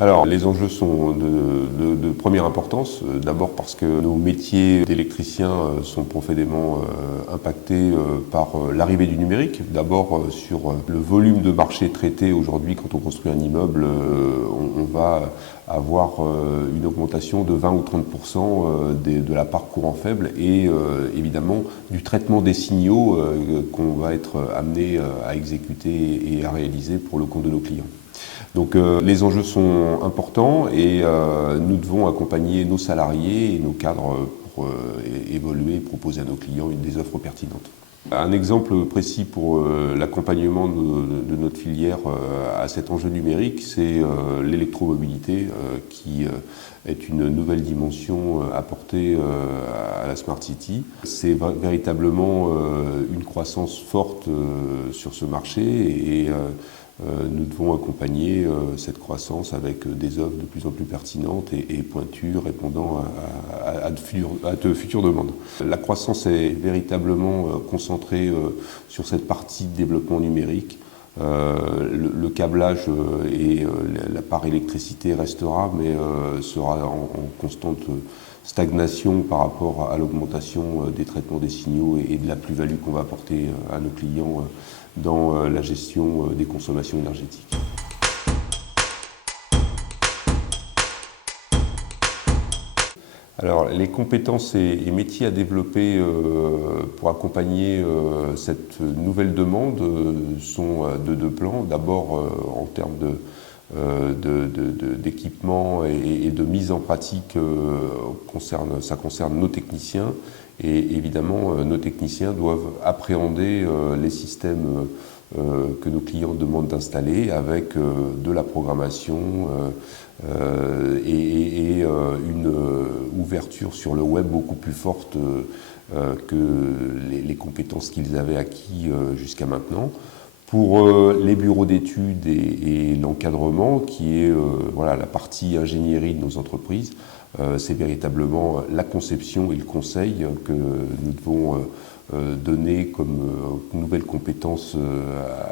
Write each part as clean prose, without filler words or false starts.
Alors, les enjeux sont de première importance. D'abord parce que nos métiers d'électriciens sont profondément impactés par l'arrivée du numérique. D'abord sur le volume de marché traité aujourd'hui quand on construit un immeuble, on va avoir une augmentation de 20 ou 30% de la part courant faible et évidemment du traitement des signaux qu'on va être amené à exécuter et à réaliser pour le compte de nos clients. Donc les enjeux sont importants et nous devons accompagner nos salariés et nos cadres pour évoluer et proposer à nos clients des offres pertinentes. Un exemple précis pour l'accompagnement de notre filière à cet enjeu numérique, c'est l'électromobilité qui est une nouvelle dimension apportée à la Smart City. C'est véritablement une croissance forte sur ce marché et nous devons accompagner cette croissance avec des offres de plus en plus pertinentes et pointues répondant à de futures demandes. La croissance est véritablement concentrée sur cette partie de développement numérique. Le câblage et la part électricité restera, mais sera en constante stagnation par rapport à l'augmentation des traitements des signaux et de la plus-value qu'on va apporter à nos clients dans la gestion des consommations énergétiques. Alors, les compétences et métiers à développer pour accompagner cette nouvelle demande sont de deux plans. D'abord, en termes d'équipement et de mise en pratique, ça concerne nos techniciens. Et évidemment, nos techniciens doivent appréhender les systèmes que nos clients demandent d'installer avec de la programmation et une ouverture sur le web beaucoup plus forte que les compétences qu'ils avaient acquis jusqu'à maintenant. Pour les bureaux d'études et l'encadrement, qui est voilà, la partie ingénierie de nos entreprises, c'est véritablement la conception et le conseil que nous devons donner comme nouvelles compétences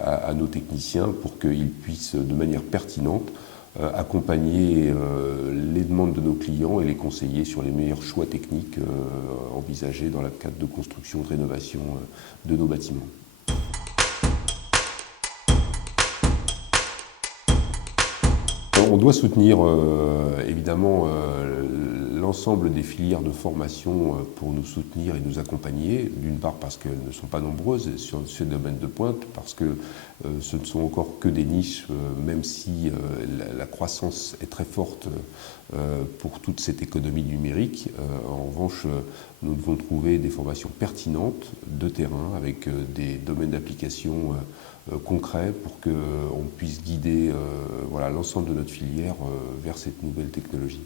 à nos techniciens pour qu'ils puissent de manière pertinente accompagner les demandes de nos clients et les conseiller sur les meilleurs choix techniques envisagés dans le cadre de construction, de rénovation de nos bâtiments. On doit soutenir évidemment l'ensemble des filières de formation pour nous soutenir et nous accompagner, d'une part parce qu'elles ne sont pas nombreuses sur ce domaine de pointe, parce que ce ne sont encore que des niches, même si la croissance est très forte pour toute cette économie numérique. En revanche, nous devons trouver des formations pertinentes de terrain avec des domaines d'application concrets pour qu'on puisse guider voilà, l'ensemble de notre filière vers cette nouvelle technologie.